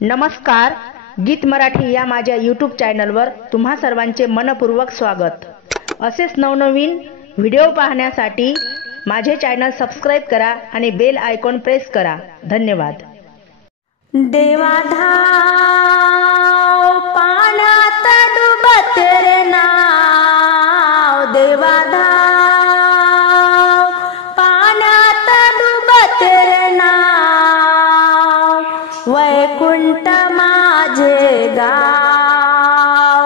नमस्कार, गीत मराठी या माझ्या यूट्यूब चॅनलवर तुम्हा सर्वांचे मनपूर्वक स्वागत। असेच नवनवीन व्हिडिओ पाहण्यासाठी माझे चॅनल सबस्क्राइब करा आणि बेल आयकॉन प्रेस करा। धन्यवाद। देवा धाव पाण्यात डुबते रे नाव, देवा धाव पाण्यात डुबते रे नाव, वैकुंठ माझे गाव,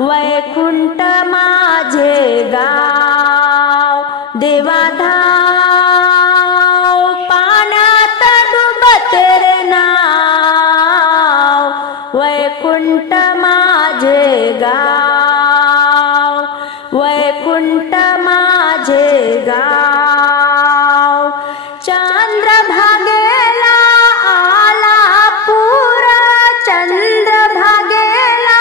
वैकुंठ माझे गाव, देवा धाव पाण्यात डुबते रे नाव, वैकुंठ माझे गाव, वैकुंठ माझे गाव। चंद्रभागेला आला पूर, चंद्रभागेला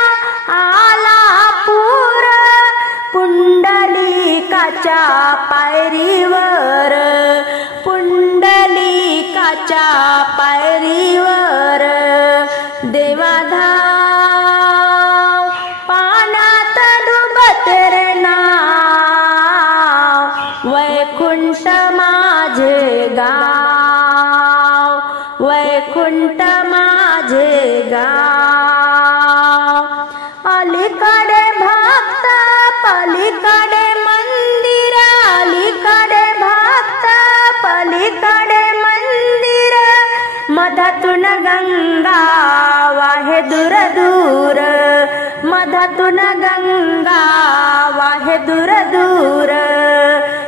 आला पूर, पुंडलिकाच्या पायरीवर, पुंडलिकाच्या पायरीवर, देवा धाव पाण्यात डुबते रे नाव, वैकुंठ माझे गाव, वैकुंठ माझे गाव। अलीकडे भक्त पलीकडे मंदिर, अलीकडे भक्त पलीकडे मंदिर, मधातून गंगा वाहे दूर दूर, मधातून गंगा वाहे दूर दूर,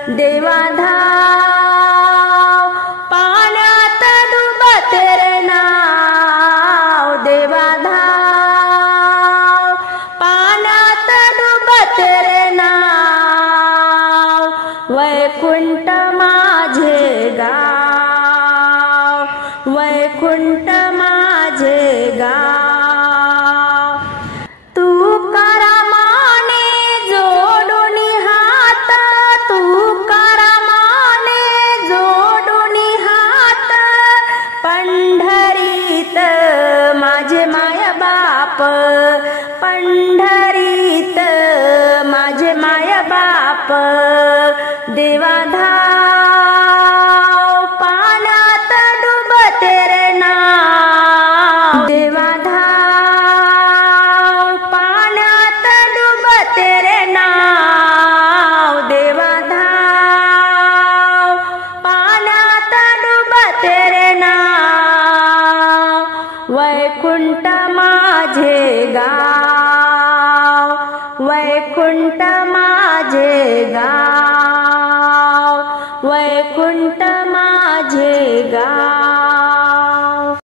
देवा धाव पाण्यात डुबते रे नाव, देवा धाव पाण्यात डुबते रे नाव, वैकुंठ माझे गाव, वैकुंठ माझे गाव। तुकारामाने जोडून हात, तुकारामाने जोडून हात, पंढरीत माझे माय बाप, पंढरीत माझे माय बाप, देवा धाव पाण्यात डुबते रे नाव, देवा धाव पाण्यात डुबते रे नाव, देवा धाव पाण्यात डुबते रे नाव, वैकुंठ माझे गाव, वैकुंठ माझे गाव, वैकुंठ माझे गाव।